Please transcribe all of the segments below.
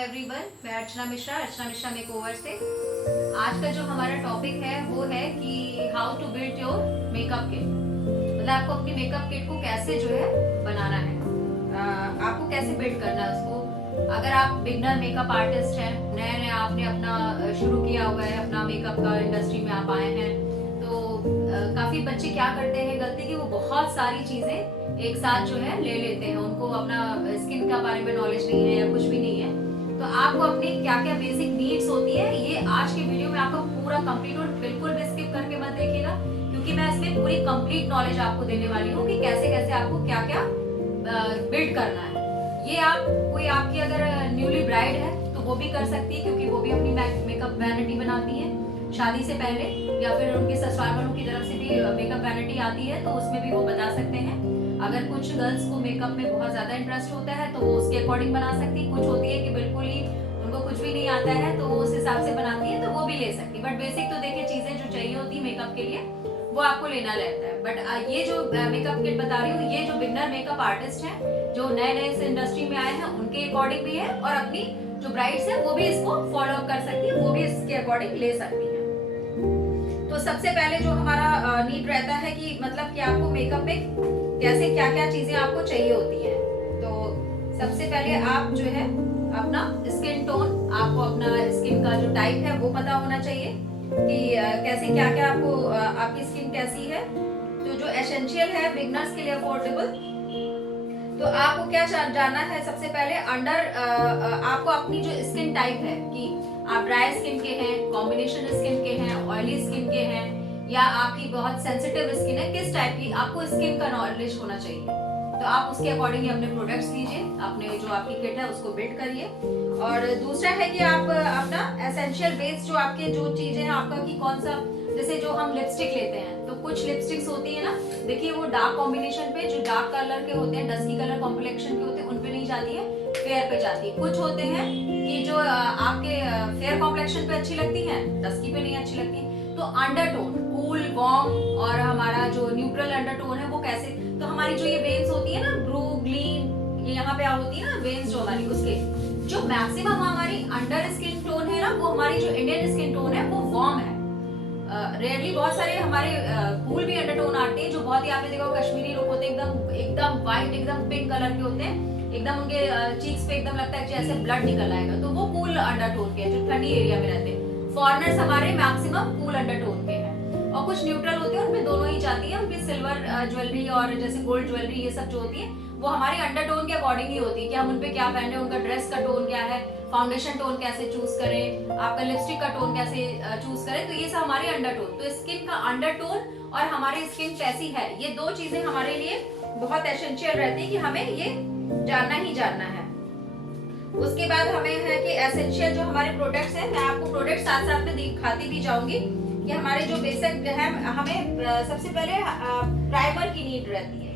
Everyone, मैं Archana Mishra makeover से। आज का जो हमारा टॉपिक है वो है कि how to build your makeup kit. मतलब आपको अपनी मेकअप किट को कैसे जो है बनाना है, आपको कैसे बिल्ड करना है उसको। अगर आप बिगनर मेकअप आर्टिस्ट हैं, नया नया आपने अपना शुरू किया हुआ है, अपना मेकअप का इंडस्ट्री में आप आए हैं, तो काफी बच्चे क्या करते हैं गलती कि वो बहुत सारी चीजें एक साथ जो है ले लेते हैं। उनको अपना स्किन का बारे में नॉलेज नहीं है या कुछ भी नहीं है। तो आपको अपनी क्या क्या बेसिक नीड्स होती है, ये आज की वीडियो में आपको पूरा कंप्लीट और बिल्कुल भी स्किप करके मत देखिएगा, क्योंकि मैं इसमें पूरी कंप्लीट नॉलेज आपको देने वाली हूँ कि कैसे कैसे आपको क्या क्या बिल्ड करना है। ये आप कोई आपकी अगर न्यूली ब्राइड है तो वो भी कर सकती है, क्योंकि वो भी अपनी मेकअप वैनिटी बनाती है शादी से पहले, या फिर उनके ससुराल वालों की तरफ से भी मेकअप वैनिटी आती है, तो उसमें भी वो बता सकते हैं। अगर कुछ गर्ल्स को मेकअप में बहुत ज्यादा इंटरेस्ट होता है तो वो उसके अकॉर्डिंग बना सकती है। कुछ होती है कि बिल्कुल ही उनको कुछ भी नहीं आता है तो वो उस हिसाब से बनाती है, तो वो भी ले सकती है। बट बेसिक तो देखिए चीजें जो चाहिए होती है मेकअप के लिए वो आपको लेना रहता है। बट ये जो मेकअप किट बता रही हूँ, ये जो बिगनर मेकअप आर्टिस्ट है, जो नए नए इस इंडस्ट्री में आए हैं, उनके अकॉर्डिंग भी है, और अपनी जो ब्राइड्स है वो भी इसको फॉलो अप कर सकती है, वो भी इसके अकॉर्डिंग ले सकती है। तो सबसे पहले जो हमारा नीड रहता है कि मतलब कि आपको मेकअप में कैसे क्या क्या चीजें आपको चाहिए होती हैं। तो सबसे पहले आप जो है अपना स्किन टोन, आपको अपना स्किन का जो टाइप है वो पता होना चाहिए कि कैसे क्या क्या आपको आपकी स्किन कैसी है। तो जो एसेंशियल है बिगनर्स के लिए अफोर्डेबल, तो आपको क्या जानना है सबसे पहले आपको अपनी जो स्किन टाइप है कि आप ड्राई स्किन के हैं, कॉम्बिनेशन स्किन के हैं, ऑयली स्किन के हैं, या आपकी बहुत सेंसिटिव स्किन है, किस टाइप की आपको स्किन का नॉलेज होना चाहिए। तो आप उसके अकॉर्डिंग अपने प्रोडक्ट्स लीजिए, अपने जो आपकी किट है उसको बिल्ड करिए। और दूसरा है कि आप अपना एसेंशियल बेस जो आपके जो चीजें हैं आपका कि कौन सा, जैसे जो हम लिपस्टिक लेते हैं तो कुछ लिपस्टिक्स होती है ना, देखिए वो डार्क कॉम्बिनेशन पे, जो डार्क कलर के होते हैं, डस्की कलर कॉम्प्लेक्शन के होते हैं, उन पे नहीं जाती है, फेयर पे जाती है। कुछ होते हैं कि जो आपके फेयर कॉम्प्लेक्शन पे अच्छी लगती है, डस्की पे नहीं अच्छी लगती। तो अंडरटोन, कूल, वार्म और हमारा जो न्यूट्रल अंडरटोन है वो कैसे, तो हमारी जो ये वेन्स होती है ना, ब्रू, ग्लीन, ये यहाँ पे होती है ना वेन्स जो हमारी, उसके जो मैक्सिमम हमारी अंडर स्किन टोन है ना, वो हमारी जो इंडियन स्किन टोन है वो वार्म है। रेयरली बहुत सारे हमारे कूल भी अंडरटोन आते हैं, जो बहुत ही आपने देखा कश्मीरी लोग होते हैं, एकदम एकदम व्हाइट, एकदम पिंक कलर के होते हैं, एकदम उनके चीक्स पे एकदम लगता है कि जैसे ब्लड निकल आएगा, तो वो कूल अंडरटोन के हैं, जो ठंडी एरिया में रहते हैं। फॉरेनर्स हमारे मैक्सिमम कूल अंडरटोन के हैं, और कुछ न्यूट्रल होते हैं, उनमें दोनों ही जाती है। उनकी सिल्वर ज्वेलरी और जैसे गोल्ड ज्वेलरी, ये सब जो होती है वो हमारे अंडरटोन के अकॉर्डिंग ही होती है कि हम उनपे क्या पहने, उनका ड्रेस का टोन क्या है, फाउंडेशन टोन कैसे चूज करें, आपका लिपस्टिक का टोन कैसे चूज करें, तो ये सब हमारे अंडरटोन। तो स्किन का अंडरटोन और हमारी स्किन कैसी है, ये दो चीजें हमारे लिए बहुत एसेंशियल रहती है कि हमें ये जानना ही जानना है। उसके बाद हमें है कि एसेंशियल जो हमारे प्रोडक्ट्स हैं, मैं आपको प्रोडक्ट साथ साथ में दिखाती भी जाऊंगी कि हमारे जो बेसिक है, हमें सबसे पहले प्राइमर की नीड रहती है।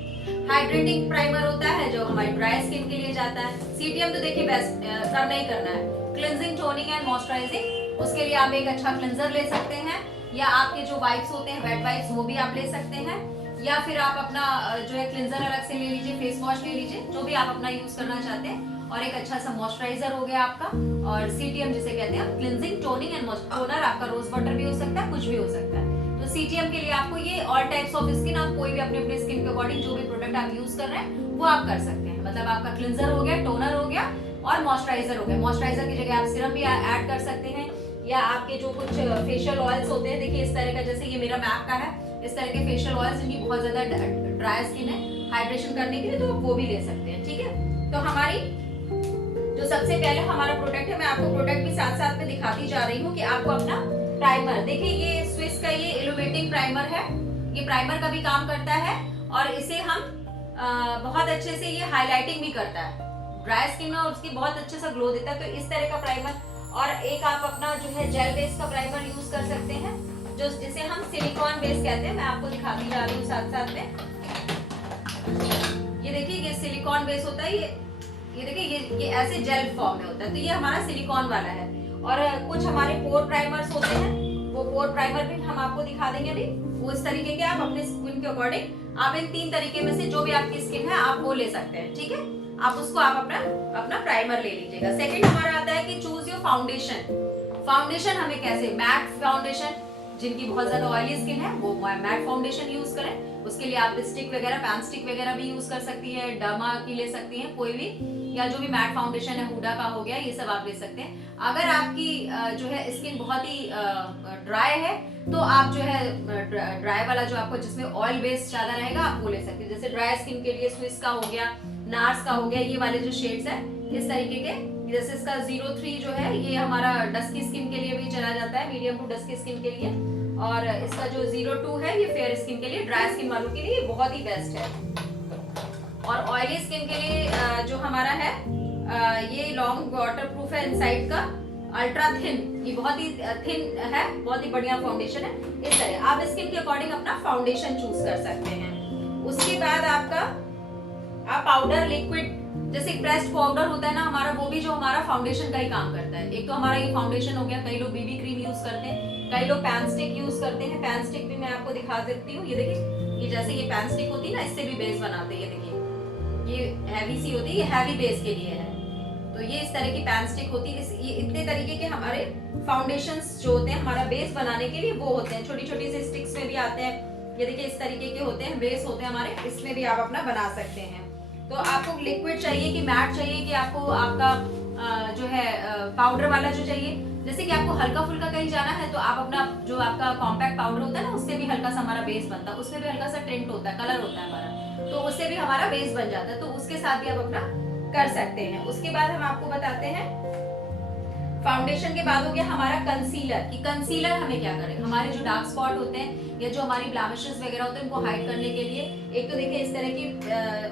हाइड्रेटिंग प्राइमर होता है जो हमारी ड्राई स्किन के लिए जाता है। सीटीएम तो देखिए बेस्ट करना ही करना है। क्लिंजिंग, टोनिंग एंड मॉइस्चराइजिंग, उसके लिए आप एक अच्छा क्लिंजर ले सकते हैं, या आपके जो वाइप्स होते हैं वेट वाइप्स वो भी आप ले सकते हैं, या फिर आप अपना जो है क्लिंजर अलग से ले लीजिए, फेस वॉश ले लीजिए, जो भी आप अपना यूज करना चाहते हैं, और एक अच्छा सा मॉइस्चराइजर हो गया आपका, और सीटीएम जिसे कहते हैं क्लिंजिंग, टोनिंग एंड टोनर, आपका रोज वाटर भी हो सकता है, कुछ भी हो सकता है। तो सीटीएम के लिए आपको ये ऑल टाइप्स ऑफ स्किन, आप कोई भी अपने अपने स्किन के अकॉर्डिंग जो भी प्रोडक्ट आप यूज कर रहे हैं वो आप कर सकते हैं। मतलब आपका क्लिंजर हो गया, टोनर हो गया और मॉइस्चराइजर हो गया। मॉइस्चराइजर की जगह आप सीरम भी ऐड कर सकते हैं, या आपके जो कुछ फेशियल ऑयल्स होते हैं, देखिए इस तरह का, जैसे ये मेरा मैक का है, इस तरह के फेशियल ऑयल्स जिनकी बहुत ज्यादा ड्राई स्किन है, हाइड्रेशन करने के लिए, तो वो भी ले सकते हैं। ठीक है, तो हमारी जो सबसे पहले हमारा प्रोडक्ट है, मैं आपको प्रोडक्ट भी साथ साथ में दिखाती जा रही हूँ कि आपको अपना प्राइमर, देखिए ये स्विस का ये इल्यूमिनेटिंग प्राइमर है, ये प्राइमर का भी काम करता है, और इसे हम बहुत अच्छे से ये हाईलाइटिंग भी करता है, ड्राई स्किन में उसकी बहुत अच्छे से ग्लो देता है। तो इस तरह का प्राइमर, और एक आप अपना जो है जेल बेस का प्राइमर यूज कर सकते हैं, जो जिसे हम सिलिकॉन बेस कहते हैं। मैं आपको दिखाती जा रही हूँ साथ साथ में, ये देखिए ये सिलिकॉन बेस होता है, ये देखिए ये ऐसे जेल फॉर्म में होता है, तो ये हमारा सिलिकॉन वाला है। और कुछ हमारे पोर प्राइमर्स होते हैं, वो पोर प्राइमर भी हम आपको दिखा देंगे अभी। वो इस तरीके के आप अपने स्किन के अकॉर्डिंग, आप इन तीन तरीके में से जो भी आपकी स्किन है आप वो ले सकते हैं। ठीक है, आप उसको आप अपना प्राइमर ले लीजिएगा। सेकंड हमारा आता है कि चूज योर फाउंडेशन। फाउंडेशन हमें कैसे, मैट फाउंडेशन, जिनकी बहुत ज्यादा ऑयली स्किन है वो मैट फाउंडेशन यूज करें। उसके लिए आप स्टिक वगैरह, पैन स्टिक वगैरह भी यूज कर सकती है, डमा की ले सकती हैं, कोई भी, या जो भी मैट फाउंडेशन है, हुडा का हो गया, ये सब आप ले सकते हैं। अगर आपकी जो है स्किन बहुत ही ड्राई है तो आप जो है ड्राई वाला जो आपको जिसमें ऑयल बेस ज्यादा रहेगा आप वो ले सकते हैं। जैसे ड्राई स्किन के लिए स्विस का हो गया, नार्स का हो गया, ये वाले जो शेड्स है इस तरीके के। जैसे इसका 03 जो है ये हमारा डस्की स्किन के लिए भी चला जाता है, मीडियम टू डस्की स्किन के लिए। और इसका जो 02 है ये फेयर स्किन के लिए, ड्राई स्किन वालों के लिए बहुत ही बेस्ट है। और ऑयली स्किन के लिए जो हमारा है ये लॉन्ग वाटर प्रूफ है, इनसाइड का अल्ट्रा थिन, ये बहुत ही थिन है, बहुत ही बढ़िया फाउंडेशन है। इस तरह आप स्किन के अकॉर्डिंग अपना फाउंडेशन चूज कर सकते हैं। उसके बाद आपका आप पाउडर लिक्विड, जैसे प्रेस्ड पाउडर होता है ना हमारा, वो भी जो हमारा फाउंडेशन का ही काम करता है। एक तो हमारा ये फाउंडेशन हो गया, कई लोग बीबी क्रीम यूज करते हैं, कई लोग पैन स्टिक यूज करते हैं। पैन स्टिक भी मैं आपको दिखा देती हूँ, ये देखिए, ये जैसे ये पैन स्टिक होती है ना, इससे भी बेस बनाते हैं। ये देखिए, ये हैवी सी होती है, ये हैवी बेस के लिए है। तो ये इस तरह की पैन स्टिक होती है। ये इतने तरीके के हमारे फाउंडेशंस जो होते हैं हमारा बेस बनाने के लिए वो होते हैं। छोटी छोटी सी स्टिक्स में भी आते हैं, ये देखिए इस तरीके के होते हैं, बेस होते हैं हमारे, इसमें भी आप अपना बना सकते हैं। तो आपको लिक्विड चाहिए कि मैट चाहिए, कि आपको आपका जो है पाउडर वाला जो चाहिए। जैसे कि आपको हल्का फुल्का कहीं जाना है तो आप अपना जो आपका कॉम्पैक्ट पाउडर होता है ना, उससे भी हल्का सा हमारा बेस बनता है, उसमें भी हल्का सा टिंट होता है, कलर होता है हमारा, तो उससे भी हमारा बेस बन जाता है। तो उसके साथ भी आप अपना कर सकते हैं। उसके बाद हम आपको बताते हैं, फाउंडेशन के बाद हो गया हमारा कंसीलर, कि कंसीलर हमें क्या करें। हमारे जो डार्क स्पॉट होते हैं या जो हमारी ब्लैमिशेस वगैरह होते हैं उनको हाइड करने के लिए, एक तो देखिए इस तरह की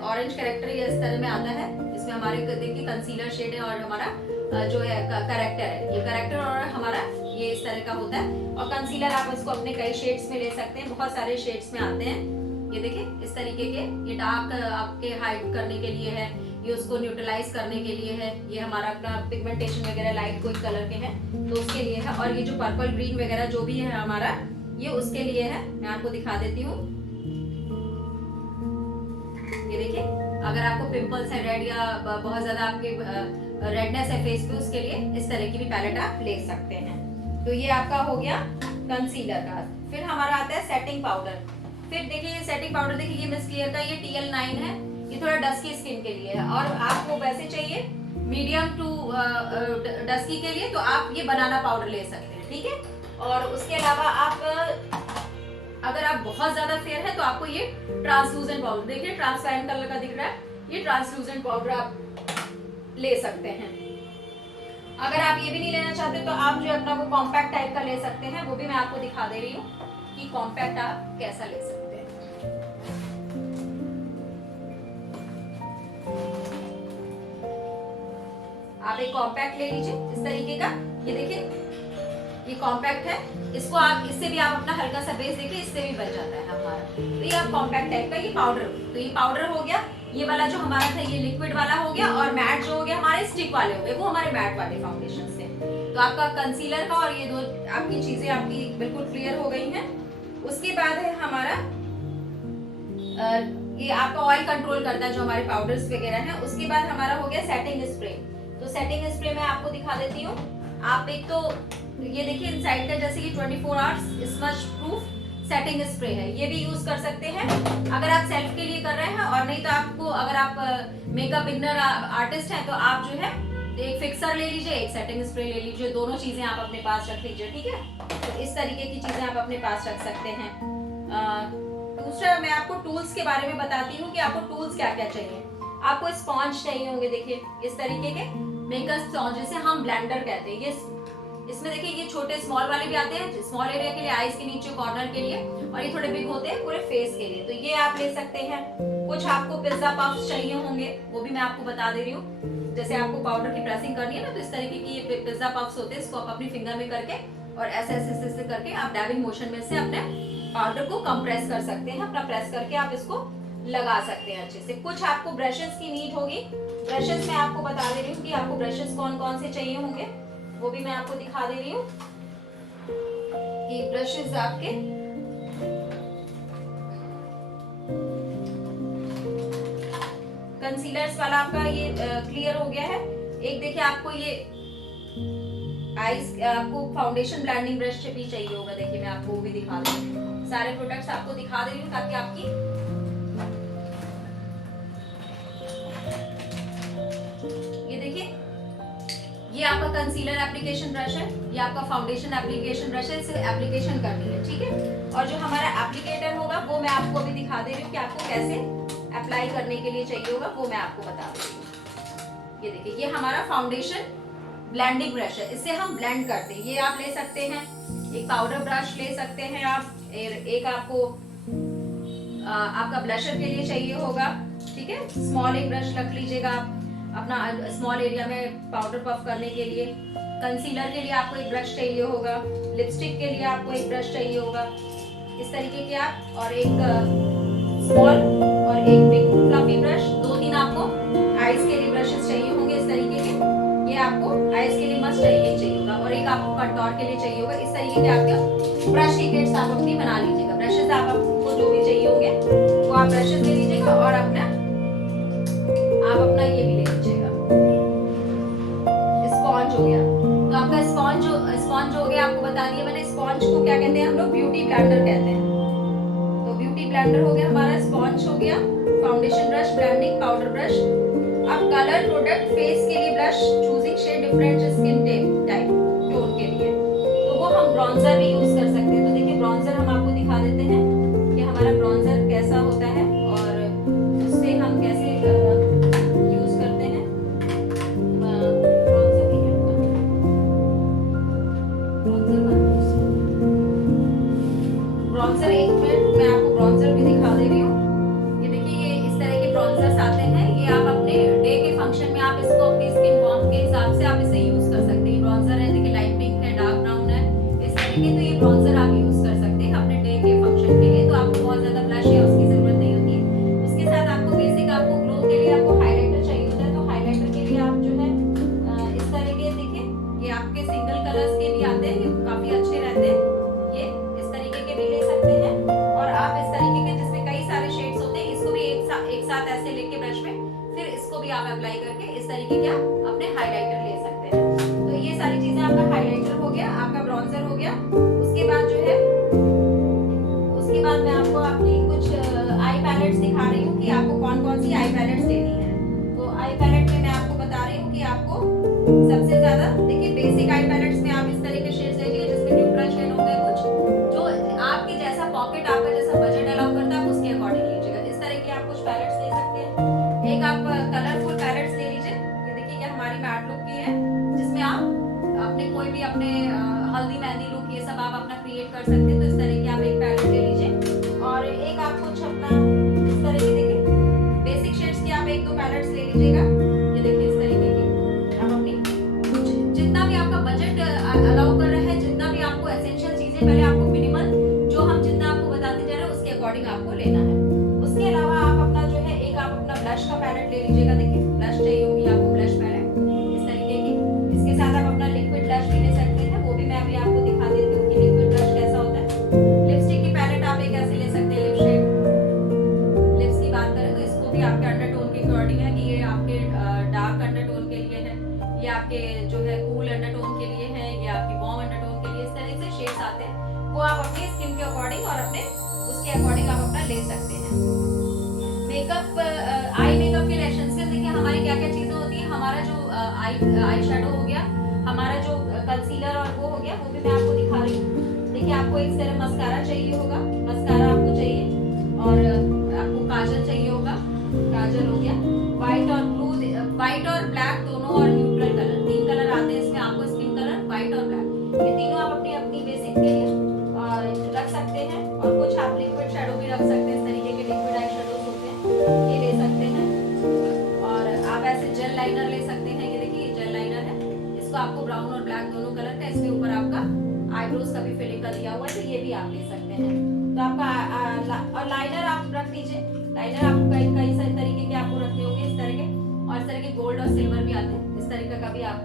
ऑरेंज कैरेक्टर ये इस तरह में आता है, इसमें हमारे देखिए कंसीलर शेड है और हमारा जो है करेक्टर है, ये करेक्टर और हमारा ये इस तरह का होता है। और कंसीलर आप इसको अपने कई शेड्स में ले सकते हैं, बहुत सारे शेड्स में आते हैं। ये देखिए इस तरीके के, ये डार्क आपके हाइड करने के लिए है, ये उसको न्यूट्रलाइज करने के लिए है, ये हमारा अपना पिगमेंटेशन वगैरह लाइट कोई कलर के हैं तो उसके लिए है। और ये जो पर्पल ग्रीन वगैरह जो भी है हमारा, ये उसके लिए है। मैं आपको दिखा देती हूँ, ये देखिए, अगर आपको पिंपल्स है रेड या बहुत ज्यादा आपके रेडनेस है फेस पे, उसके लिए इस तरह की भी पैलेट आप ले सकते हैं। तो ये आपका हो गया कंसीलर का। फिर हमारा आता है सेटिंग पाउडर। फिर देखिए ये सेटिंग पाउडर, देखिए ये मिस क्लियर का ये TL9 है, ये थोड़ा डस्की स्किन के लिए है। और आपको वैसे चाहिए मीडियम टू डस्की के लिए तो आप ये बनाना पाउडर ले सकते हैं, ठीक है। और उसके अलावा आप अगर आप बहुत ज्यादा फेयर है तो आपको ये ट्रांसलूसेंट पाउडर, देखिए ट्रांसपेरेंट कलर का दिख रहा है, ये ट्रांसलूसेंट पाउडर आप ले सकते हैं। अगर आप ये भी नहीं लेना चाहते तो आप जो अपना वो कॉम्पैक्ट टाइप का ले सकते हैं, वो भी मैं आपको दिखा दे रही हूँ कि कॉम्पैक्ट आप कैसा ले सकते हैं। आप एक कॉम्पैक्ट ले लीजिए इस तरीके का, ये देखिए ये कॉम्पैक्ट है, इसको आप इससे भी आप अपना हल्का सा बेस देखिए, इससे भी बन जाता है हमारा। तो ये आप कॉम्पैक्ट टाइप का, ये पाउडर, तो ये पाउडर हो गया, ये वाला जो हमारा था ये लिक्विड वाला हो गया, और मैट जो हो गया हमारे स्टिक वाले हो गए, वो हमारे मैट वाले फाउंडेशन से। तो आपका कंसीलर का और ये दो आपकी चीजें आपकी बिल्कुल क्लियर हो गई हैं। उसके बाद है हमारा ये आपका ऑयल कंट्रोल करता है जो हमारे पाउडर्स वगैरह हैं। उसके बाद हमारा हो गया सेटिंग स्प्रे। तो सेटिंग स्प्रे मैं आपको दिखा देती हूँ। आप एक तो ये देखिए इनसाइड का, जैसे कि 24 hours smudge proof setting spray है, ये भी यूज कर सकते हैं अगर आप सेल्फ के लिए कर रहे हैं। और नहीं तो आपको, अगर आप मेकअप बिगनर आर्टिस्ट हैं तो आप जो है एक फिक्सर ले लीजिए, एक सेटिंग स्प्रे ले लीजिए, दोनों चीजें आप अपने पास रख लीजिए, ठीक है। तो इस तरीके की चीजें आप अपने पास रख सकते हैं। दूसरा मैं आपको टूल्स के बारे में बताती हूँ कि आपको टूल्स क्या क्या चाहिए। आपको स्पॉन्ज चाहिए होंगे, देखिए इस तरीके के मेकअप स्पॉन्ज, जिसे हम ब्लेंडर कहते हैं। ये इसमें देखिए ये छोटे स्मॉल वाले भी आते हैं, स्मॉल एरिया के लिए, आईज के नीचे कॉर्नर के लिए, और ये थोड़े बिग होते हैं पूरे फेस के लिए। तो ये आप ले सकते हैं। कुछ आपको पिज्जा पफ्स चाहिए होंगे, वो भी मैं आपको बता दे रही हूँ। जैसे आपको पाउडर की प्रेसिंग करनी है ना, तो इस तरीके की ये पिज्जा पफ्स होते हैं, इसको आप अपनी फिंगर में करके और ऐसे ऐसे ऐसे करके आप डैबिंग मोशन में से अपने पाउडर को कंप्रेस कर सकते हैं। अपना प्रेस करके आप इसको लगा सकते हैं अच्छे से। कुछ आपको ब्रशेस की नीड होगी, ब्रशेस मैं आपको बता दे रही हूँ कि आपको ब्रशेस कौन कौन से चाहिए होंगे, वो भी मैं आपको दिखा दे रही हूँ कि ब्रशेस आपके कंसीलर्स वाला आपका ये क्लियर हो गया है। एक देखिए आपको ये आईज आपको फाउंडेशन ब्लेंडिंग ब्रश भी चाहिए होगा। देखिए मैं आपको वो भी दिखा दे रही हूँ, सारे प्रोडक्ट्स आपको दिखा दे रही हूँ ताकि आपकी ये देखिए ये आपका कंसीलर एप्लीकेशन ब्रश है, ये आपका फाउंडेशन एप्लीकेशन ब्रश है, इसे एप्लीकेशन करनी है, ठीक है। और जो हमारा एप्लीकेटर होगा वो मैं आपको अभी दिखा दे रही हूँ कि आपको कैसे अप्लाई करने के लिए चाहिए होगा, वो मैं आपको बता रही हूँ। ये देखिए ये हमारा फाउंडेशन ब्लेंडिंग ब्रश है, इससे हम ब्लेंड करते हैं। ये आप ले सकते हैं, एक पाउडर ब्रश ले सकते हैं आप, एक आपको आपका ब्लशर के लिए चाहिए होगा, ठीक है। स्मॉल एक ब्रश रख लीजिएगा आप अपना स्मॉल एरिया में पाउडर पफ करने के लिए। कंसीलर के लिए आपको एक ब्रश चाहिए होगा, लिपस्टिक के लिए आपको एक ब्रश चाहिए होगा, इस तरीके के आप, और एक स्मॉल और एक बिग फ्लफी ब्रश, 2-3 आपको आईज के लिए ब्रशेस चाहिए होंगे इस तरीके के, ये आपको आईज के लिए मस्ट चाहिए होगा, और एक आपको कंटूर के लिए चाहिए होगा। इस तरीके के आपके ब्रश की किट्स आप अपनी बना लीजिएगा। ब्रशेस आपको जो भी चाहिए होंगे वो आप ब्रशेस ले लीजिएगा, और आप अपना ये भी ले लीजिएगा, स्पॉन्ज हो गया। तो आपका स्पॉन्ज हो गया, आपको बता दिया मैंने। स्पॉन्ज को क्या कहते हैं हम लोग? ब्यूटी ब्लेंडर कहते हैं। तो ब्यूटी ब्लेंडर हो गया हमारा, स्पॉन्ज हो गया, foundation brush, blending powder brush. अब कलर प्रोडक्ट फेस के लिए brush, choosing shade different skin type tone के लिए, तो वो हम ब्रॉन्जर भी यूज कर सकते हैं। तो देखिए ब्रॉन्जर हम आपको दिखा देते हैं कि हमारा ब्रॉन्जर कैसा होता है और उससे हम कैसे यूज करते हैं। ब्रॉन्जर एक मिनट मैं आपको ब्रॉन्जर भी दिखा दे रही हूँ। ये देखिए ये इस तरह के ब्रॉन्जर्स आते हैं, ये आप अपने डे के फंक्शन में आप इसको अपनी स्किन टोन के हिसाब से आप इसे यूज कर सकते हैं। ब्रॉन्जर है, देखिए लाइट पिंक है, डार्क ब्राउन है, इस तरीके। तो ये ब्रॉन्जर आप यूज कर सकते हैं अपने डे के फंक्शन के लिए। तो आपको बहुत ज्यादा ब्लश या उसकी जरूरत नहीं होती है। उसके साथ आपको बेसिक आपको ग्लो के लिए आपको हाइलाइटर चाहिए होता है। तो हाइलाइटर के लिए आप जो है इस तरीके देखिए ये आपके सिंगल कलर्स के भी आते हैं, ये काफी अच्छे रहते हैं। ये इस तरीके के भी ले सकते हैं, और आप इस तरीके के जिसमें कई सारे शेड्स होते हैं, इसको भी एक साथ ऐसे लेके ब्रश में फिर इसको भी आप अप्लाई करके इस तरीके के आप अपने हाइलाइटर ले सकते हैं। तो ये सारी चीजें आपका हाइलाइटर हो गया, आपका ब्रॉन्जर हो गया। उसके बाद जो है उसके बाद मैं आपको अपनी कुछ आई पैलेट्स दिखा रही हूँ कि आपको कौन कौन सी आई पैलेट्स लेनी है। तो आई पैलेट में मैं आपको बता रही हूँ कि आपको सबसे ज्यादा देखिए बेसिक आई पैलेट्स में आप इस तरह के शेड्स ले लीजिए जिसमें न्यूट्रल शेड होंगे, कुछ जो आपकी जैसा पॉकेट आपका जैसा बजट अलाउ करता है आप उसके अकॉर्डिंग लीजिएगा। इस तरह के आप कुछ पैलेट्स ले सकते हैं। एक आप कलरफुल पैलेट्स ले लीजिए, ये देखिए ये हमारी मैट लुक की है, जिसमें आप अपने कोई भी अपने हल्दी मेहंदी लुक ये सब आप अपना क्रिएट कर सकते हैं। तो इस तरह की आप एक पैलेट ले लीजिए, और एक आप कुछ अपना इस तरह की देखिए बेसिक शेड्स की आप 1-2 पैलेट्स ले लीजिएगा। ये देखिए इस तरीके की आप अपनी जितना भी आपका बजट अलाउ कर रहा है, जितना भी आपको एसेंशियल चीजें पहले आपको मिनिमल जो हम जितना आपको बताते जा रहे हैं उसके अकॉर्डिंग आपको लेना है। उसके अलावा आप अपना जो है एक आप अपना ब्लश का पैलेट ले लीजिएगा। देखिए ब्लश चाहिए होगी आपको, ब्लश पैलेट इस तरीके की। इसके साथ आप अपना लिक्विड ब्लश भी ले सकते हैं, वो भी मैं अभी आपको दिखा देती हूँ कि लिक्विड ब्लश कैसा होता है। लिपस्टिक की पैलेट आप एक ऐसे ले सकते हैं, लिप शेड लिप्स की बात करें तो इसको भी आपके अंडरटोन के अकॉर्डिंग है कि ये आपके डार्क अंडरटोन के लिए है, ये आपके जो है कूल अंडरटोन के लिए है, ये आपकी वार्म अंडरटोन के लिए। इस तरह से शेड्स आते हैं, वो आप अपनी स्किन के अकॉर्डिंग और अपने उसके अकॉर्डिंग आप अपना ले सकते हैं। मेकअप आई मेकअप के लिए एसेंशियल देखिए हमारी क्या क्या चीजें होती है। हमारा जो आई शेडो हो गया, हमारा जो कंसीलर और वो हो गया, वो भी मैं आपको दिखा रही हूँ। देखिए आपको एक तरह मस्कारा चाहिए होगा, मस्कारा आपको चाहिए, और आपको काजल चाहिए होगा, काजल हो गया। व्हाइट और ब्लू, व्हाइट और ब्लैक दोनों, और न्यूट्रल कलर, 3 कलर आते हैं इसमें आपको, स्किन कलर, व्हाइट और ब्लैक, ये तीनों आप अपनी अपनी बेसिक के लिए रख सकते हैं। और कुछ आप लिक्विड शेडो भी रख सकते हैं, इस तरीके के लिक्विड आई शेडोज होते हैं, ये ले सकते हैं। और आप ऐसे जेल लाइनर ले सकते हैं, ये देखिए ये जेल लाइनर है, इसको आपको ब्राउन और ब्लैक दोनों कलर का, इसके ऊपर आपका आईब्रोज का भी फिलिंग का दिया हुआ है, तो ये भी आप ले सकते हैं। तो आपका और लाइनर आप रख लीजिए, लाइनर आपको कई सारे तरीके के आपको रखने होंगे इस तरह के, और इस तरह के गोल्ड और सिल्वर भी आते हैं, इस तरीके का भी आप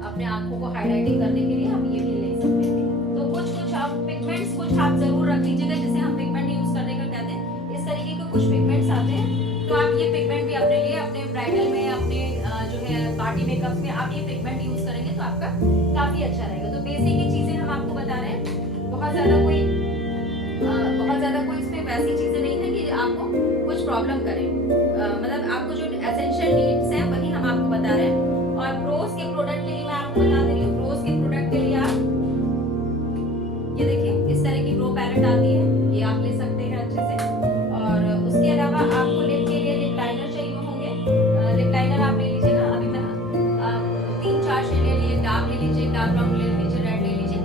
अपने आंखों को हाईलाइटिंग करने के लिए आप ये भी ले सकते हैं। तो कुछ आप पिगमेंट्स कुछ आप जरूर रख लीजिएगा, जिसे हम पिगमेंट यूज करने का कहते हैं। इस तरीके के कुछ पिगमेंट्स आते हैं, तो आप ये पिगमेंट भी अपने लिए अपने ब्राइडल में, अपने जो है पार्टी मेकअप में आप ये पिगमेंट यूज करेंगे तो आपका काफी अच्छा रहेगा। तो बेसिक ही चीजें हम आपको बता रहे हैं, बहुत ज्यादा कोई इसमें वैसी चीजें नहीं है कि आपको कुछ प्रॉब्लम करे। मतलब आपको जो एसेंशियल नीड्स है वही हम आपको बता रहे हैं। और प्रोस के प्रोडक्ट के लिए मैं आपको बता दे रही हूँ, प्रोस के प्रोडक्ट के लिए आप ये देखिए इस तरह की प्रो पैलेट आती है, ये आप ले सकते हैं अच्छे से। और उसके अलावा आपको लिप के लिए लिप लाइनर चाहिए होंगे, लिप लाइनर आप ले लीजिएगा। अभी मैं 3-4 शेड ले लीजिए, डार्क ले लीजिए, डार्क ब्राउन ले लीजिए, रेड ले लीजिए।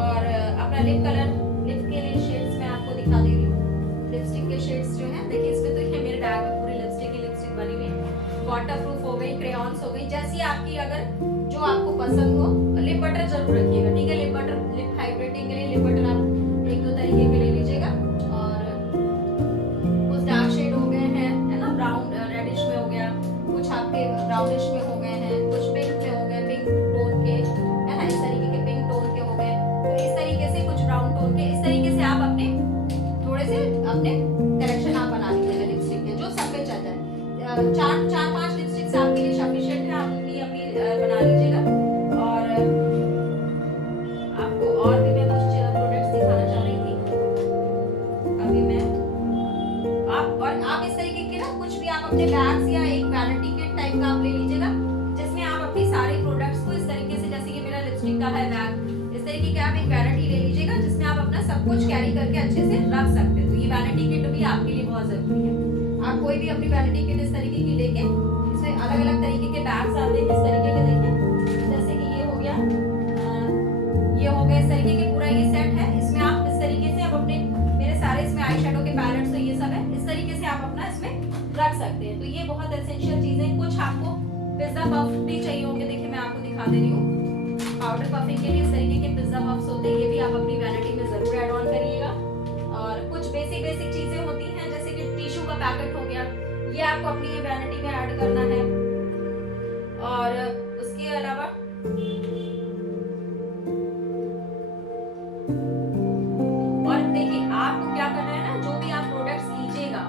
और अपना लिप कलर, लिप के लिए शेड्स मैं आपको दिखा दे रही हूँ। लिपस्टिक के शेड्स जो है देखिए, इसमें तो ये मेरे बैग में पूरी लिपस्टिक बनी हुई है। वाटर प्रूफ हो गई, क्रेयॉन्स हो गई, जैसी आपकी अगर जो आपको पसंद हो। लिप बटर जरूर रखिएगा, ठीक है। लिप बटर, लिप हाइड्रेटिंग के लिए लिप बटर आप 1-2 तरीके के ले लीजिएगा। और कुछ डार्क शेड हो गए हैं, है ना, ब्राउन रेडिश में हो गया, कुछ आपके ब्राउनिश में हो गए हैं, कुछ पिंक में हो गए, पिंक टोन के, है ना, इस तरीके के पिंक टोन के हो गए। तो इस तरीके से कुछ ब्राउन टोन के, इस तरीके से आप अपने थोड़े से अपने कलेक्शन आप बना लीजिएगा लिपस्टिक के, जो सब पे चल जाए। 4-5 लिपस्टिक्स आपके लिए सफिशिएंट है, आप अपनी बना लीजिएगा। और आपको और भी मैं कुछ प्रोडक्ट्स दिखाना चाह रही थी अभी मैं। आप इस तरीके के ना कुछ भी आप अपने बैग्स या एक वैनिटी किट टाइप का आप ले लीजिएगा, जिसमें आप अपनी सारे प्रोडक्ट्स को इस तरीके से, जैसे कि मेरा लिपस्टिक का है बैग, इस तरीके के आप एक वैनिटी ले लीजिएगा, जिसमें आप अपना सब कुछ कैरी करके अच्छे से रख सकते हैं। तो ये वैनिटी किट भी आपके लिए बहुत जरूरी है। आप कोई भी अपनी वैनिटी किट इस तरीके की लेके, इसमें अलग-अलग तरीके के बैग्स आते हैं इस तरीके के, देखिए जैसे कि ये हो गया, ये हो गया, इस तरीके के पूरा ये सेट है। इसमें आप इस तरीके से, अब अपने मेरे सारे इसमें आई शेडो के पैलेट्स तो ये सब है, इस तरीके से आप अपना इसमें रख सकते हैं। तो ये बहुत एसेंशियल चीजें। कुछ आपको पिज्जा पफ भी चाहिए होंगे, देखिए मैं आपको दिखा दे रही हूँ। पाउडर पफिंग के लिए इस तरीके के पिज्जा पफ्स होते हैं, ये भी आप अपनी वैनिटी में जरूर ऐड ऑन करिएगा। और कुछ बेसिक चीजें होती हैं, जैसे कि टिश्यू का पैकेट हो गया, ये आपको अपनी वैनिटी में ऐड करना है। और उसके अलावा और देखिए आपको क्या करना है ना, जो भी आप प्रोडक्ट्स लीजिएगा,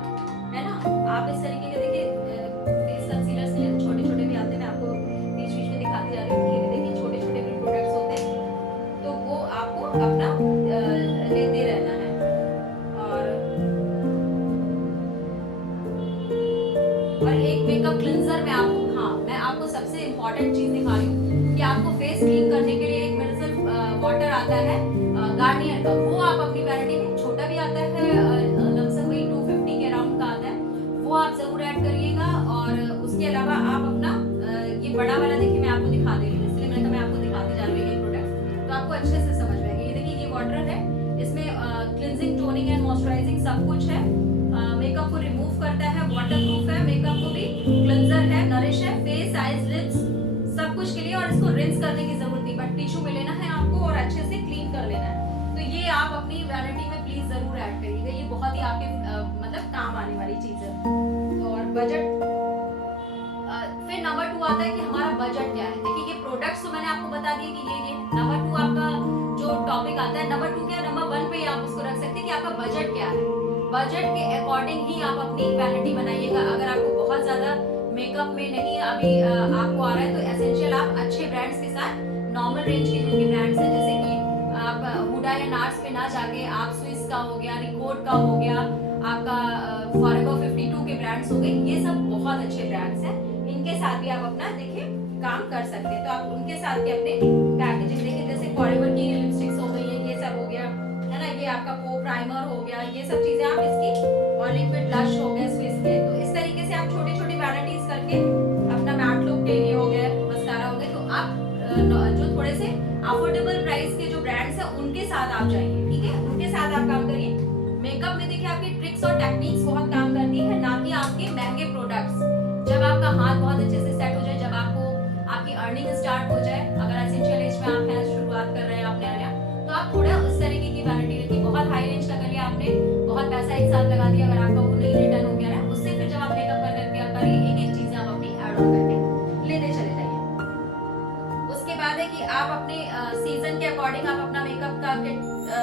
है ना, आप इस तरीके के देखिए फेस कंसीलर से छोटे-छोटे भी आते हैं, मैं आपको बीच-बीच में दिखाती जा रही हूँ। ये भी देखिए छोटे-छोटे भी प्रोडक्ट्स होते हैं, तो वो आपको अपना लेते रहना है। और एक मेकअप क्लींजर मैं आपको सबसे इम्पोर्टेंट चीज दिखा रही हूँ कि आपको फेस क्लीन करने के लिए एक मिनरल वाटर आता है गार्नियर का, वो आप अपनी वैनिटी में, छोटा भी आता है, लमसम वही 250 के अराउंड का आता है, वो आप जरूर ऐड करिएगा। और उसके अलावा आप अपना ये बड़ा वाला देखिए मैं आपको दिखा दे रही हूँ, इसलिए मैंने कहा मैं आपको दिखाती जा रही हूँ ये प्रोडक्ट, तो आपको अच्छे से समझ में आएगा। ये देखिए ये वाटर है, इसमें क्लींजिंग, टोनिंग एंड मॉइस्चराइजिंग सब कुछ है। मेकअप को रिमूव करता है, वाटरप्रूफ है, मेकअप को भी क्लींजर है, नरिश है, फेस, आईज, लिप्स सब कुछ के लिए। और इसको रिंस करने की जरूरत नहीं, बट टिश्यू में लेना है आपको और अच्छे से क्लीन कर लेना है। तो ये आप अपनी वैनिटी में प्लीज जरूर ऐड करिएगा, ये बहुत ही आपके मतलब काम आने वाली चीज है। और बजट, फिर नंबर 2 आता है कि हमारा बजट क्या है। देखिए ये प्रोडक्ट्स तो मैंने आपको बता दिए कि ये नंबर 2 आपका जो टॉपिक आता है। नंबर 2 क्या, नंबर 1 पे आप उसको रख सकते हैं कि आपका बजट क्या है। बजट के अकॉर्डिंग ही आप अपनी वैनिटी बनाइएगा। अगर आपको बहुत ज्यादा मेकअप में नहीं अभी आपको आ रहा है, तो एसेंशियल आप अच्छे ब्रांड्स के साथ, नॉर्मल रेंज के जो ब्रांड्स हैं, जैसे कि आप हुडा या नार्स पे ना जाके आप स्विस का हो गया, रिकॉर्ड का हो गया, आपका फॉरेवर 52 के ब्रांड्स हो गए, ये सब बहुत अच्छे ब्रांड्स हैं। इनके साथ भी आप अपना देखिए काम कर सकते हैं। तो आप उनके साथ के अपने पैकेजिंग देखिए, जैसे फॉरेवर की लिपस्टिक्स हो गई है, ये सब हो गया, है ना, ये आपका पो प्राइमर हो गया, ये सब चीजें आप इसकी, और लिक्विड ब्लश हो गए स्विस के। तो इस तरीके से आप छोटी-छोटी वैनिटीज करके अपना मैट लुक के लिए हो गया, मस्कारा हो गया, तो आप जो थोड़े से अफोर्डेबल प्राइस के जो ब्रांड्स हैं उनके साथ आप जाइए, ठीक है, उनके साथ आप काम करिए। मेकअप में देखिए आपकी ट्रिक्स और टेक्निक्स बहुत काम करती है, ना कि आपके महंगे प्रोडक्ट्स। जब आपका हाथ बहुत अच्छे से सेट हो जाए, जब आपको आपकी अर्निंग स्टार्ट हो जाए, अगर एसेंशियल एज में आप हैं, शुरुआत कर रहे हैं आप नया, तो आप थोड़ा उस तरीके की वैनिटी रखिए। बहुत हाई रेंज का करिए, आपने बहुत पैसा एक साथ लगा दिया, अगर आपका वो नहीं रिटर्न हो गया है, उससे फिर जब आप मेकअप करके करिए, एक-एक चीजें आप अपनी ऐड ऑन करके लेते चले जाइए। उसके बाद है कि आप अपने सीजन के अकॉर्डिंग आप अपना मेकअप का किट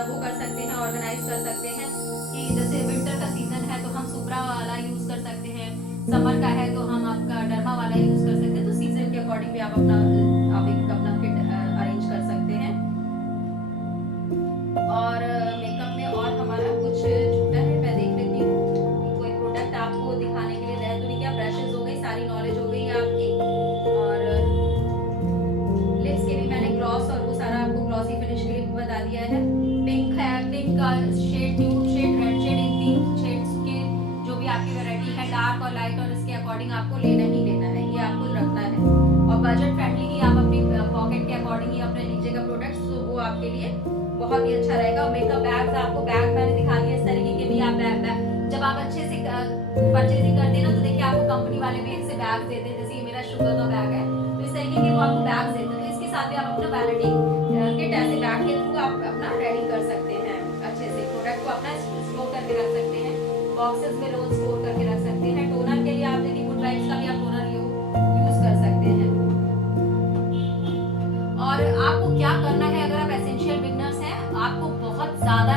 वो कर सकते हैं, ऑर्गेनाइज कर सकते हैं। कि जैसे विंटर का सीजन है तो हम सुप्रा वाला यूज सकते हैं, समर का है तो हम आपका डर्मा वाला यूज कर सकते हैं। तो सीजन के अकॉर्डिंग भी आप एक अपना किट अरेंज कर सकते हैं। और मेकअप में और हमारा कुछ छूटा है, मैं देख लेती हूँ कि कोई प्रोडक्ट आपको दिखाने के लिए रह तो नहीं गया। ब्रशेज हो गई, सारी नॉलेज हो गई है आपकी। और लिप्स के भी मैंने ग्लॉस और वो सारा आपको ग्लॉसी फिनिश के लिए बता दिया है। पिंक है, पिंक का shade, nude shade, red shade, इन 3 शेड्स के जो भी आपकी वैरायटी है, डार्क और लाइट, और इसके अकॉर्डिंग आपको लेना ही लेना है, ये आपको रखना है। और बजट फ्रेंडली ही आप अपनी पॉकेट के अकॉर्डिंग ही अपने लीजिएगा प्रोडक्ट्स, तो वो आपके लिए बहुत ही अच्छा रहेगा। मेकअप बैग्स, आपको बैग मैंने दिखा दिया, इस तरीके के भी आप बैग जब आप अच्छे से परचेजिंग करते हैं ना, तो देखिए आपको कंपनी वाले भी ऐसे बैग देते हैं, जैसे ये मेरा शुगर का बैग है, तो इस तरीके के वो आपको बैग देते हैं। तो इसके साथ भी आप अपना वैनिटी किट ऐसे बैग के थ्रू आप अपना रेडी कर सकते हैं। अच्छे से प्रोडक्ट को अपना स्टोर करके रख सकते हैं, बॉक्सेस में रोज स्टोर करके रख सकते हैं। टोनर के लिए आप देखिए गुड वाइब्स का भी आप टोनर यूज कर सकते हैं। और आपको क्या करना है, अगर आप एसेंशियल बिगनर्स हैं, आपको बहुत ज्यादा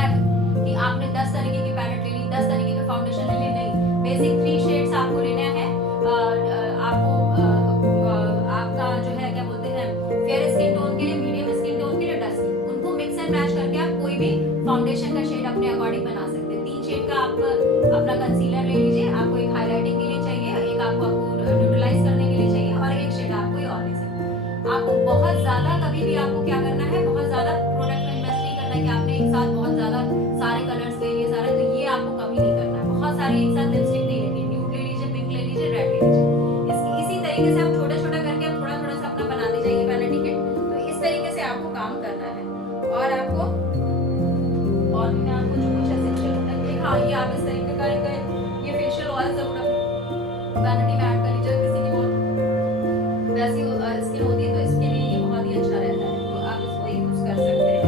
कि आपने 10 तरीके की पैलेट ले ली, 10 तरीके के फाउंडेशन ले ली, नहीं, बेसिक 3 शेड्स आपको लेना है। आपको आपका जो है क्या बोलते हैं, फेयर स्किन टोन के लिए, मीडियम स्किन टोन के लिए, डस्की, उनको मिक्स एंड मैच करके आप कोई भी फाउंडेशन का शेड अपने अकॉर्डिंग बना सकते हैं। 3 शेड का आप अपना कंसीलर ले लीजिए, आपको एक हाईलाइटिंग के लिए चाहिए, एक आपको न्यूट्रलाइज करने के लिए चाहिए, और एक शेड आप कोई और ले सकते हैं। आपको बहुत ज्यादा कभी भी आपको क्या करना है, बहुत ज्यादा प्रोडक्ट में इन्वेस्ट नहीं करना है कि आपने एक साथ बहुत ज्यादा सारे कलर्स ले लिए सारे, तो ये आपको कभी नहीं करना है। बहुत सारे एक साथ लिपस्टिक नहीं लेनी, न्यूड ले लीजिए, पिंक ले लीजिए, रेड ले लीजिए। इसी तरीके से आप छोटा छोटा करके आप थोड़ा थोड़ा सा अपना बनाते जाइए वैनिटी किट। तो इस तरीके से आपको काम करना है। और आपको और मैं आपको जो कुछ एसेंशियल प्रोडक्ट है, हाँ, ये आप इस तरीके का ये फेशियल ऑयल जरूर अपनी वैनिटी में ऐड कर लीजिए। किसी की बहुत वैसी स्किन होती है तो इसके लिए ये बहुत ही अच्छा रहता है, तो आप इसको यूज कर सकते हैं।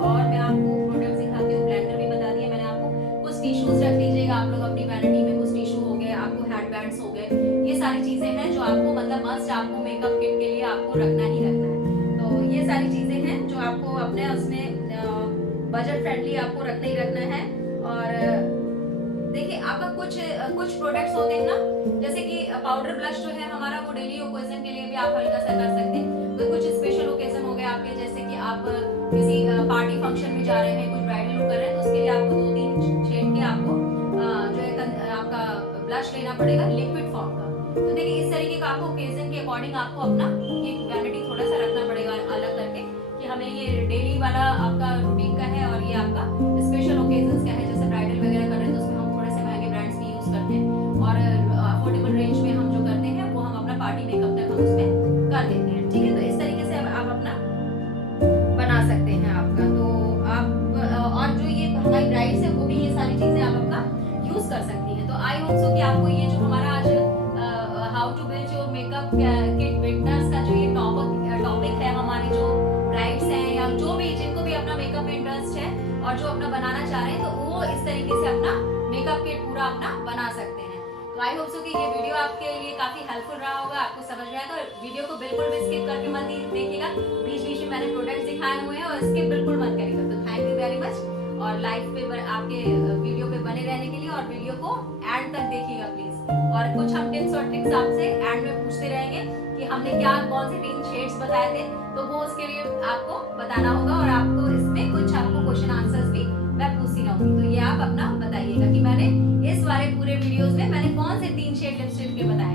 और मैं आपको प्रोडक्ट दिखाती हूँ। ब्लेंडर भी बता दिया मैंने आपको। कुछ टिश्यूज रख लीजिएगा आप लोग अपनी वैनिटी में, कुछ टिश्यू हो गए, आपको हेड बैंड्स हो गए, ये सारी चीजें हैं जो आपको मतलब मस्ट आपको मेकअप किट के लिए आपको रखना ही रखना है। तो ये सारी चीजें हैं जो आपको अपने उसमें बजट फ्रेंडली आपको रखना ही रखना है। और देखिए आपका कुछ प्रोडक्ट्स होते हैं ना, जैसे कि पाउडर ब्लश जो है हमारा, वो डेली ओकेजन के लिए भी आप हल्का सा कर सकते हैं। तो कुछ स्पेशल ओकेजन हो गए आपके, जैसे कि आप किसी पार्टी फंक्शन में जा रहे हैं, कुछ ब्राइडल लुक कर रहे हैं, तो उसके लिए आपको 2-3 शेड के आपको जो है आपका ब्लश लेना पड़ेगा लिक्विड फॉर्म का। तो देखिए इस तरीके का आपको ओकेजन के अकॉर्डिंग आपको अपना एक वैनिटी थोड़ा सा रखना पड़ेगा अलग करके, कि हमें ये डेली वाला आपका रूटीन का है और ये आपका स्पेशल ओकेजन का है, जैसे ब्राइडल वगैरह कर रहे हैं तो उसमें हम थोड़े से महंगे ब्रांड्स भी यूज करते हैं, और अफोर्डेबल रेंज में हम जो करते हैं वो हम अपना पार्टी मेकअप तक हम उसमें कर देते हैं। ठीक है, तो इस तरीके से आप अपना बना सकते हैं आपका। तो आप और जो ये हमारी ब्राइड्स है वो भी ये सारी चीजें आप अपना यूज कर सकती हैं। तो आई होप सो कि आपको ये जो हमारा आज how to build your makeup kit beginners का जो ये टॉपिक है, हमारी जो ब्राइड्स हैं या जो भी जिनको भी अपना मेकअप में इंटरेस्ट है और जो अपना बनाना चाह रहे हैं, तो वो इस तरीके से अपना मेकअप किट पूरा अपना बना सकते हैं। तो आई होप सो कि ये वीडियो आपके लिए काफी हेल्पफुल रहा होगा, आपको समझ में आएगा। वीडियो को बिल्कुल भी स्किप करके मत देखिएगा, बीच बीच में मैंने प्रोडक्ट्स दिखाए हुए हैं, और स्किप बिल्कुल मत करिएगा। तो थैंक यू वेरी मच, और लाइव पे आपके वीडियो पे बने रहने के लिए, और वीडियो को एंड तक देखिएगा प्लीज। और कुछ हम टिप्स और ट्रिक्स आपसे एंड में पूछते रहेंगे कि हमने क्या कौन से 3 शेड्स बताए थे, तो वो उसके लिए आपको बताना होगा, और आपको इसमें कुछ आपको क्वेश्चन आंसर्स भी मैं पूछती रहूंगी। तो ये आप अपना बताइएगा कि मैंने इस वाले पूरे वीडियोस में मैंने कौन से 3 शेड लिपस्टिक के बताए।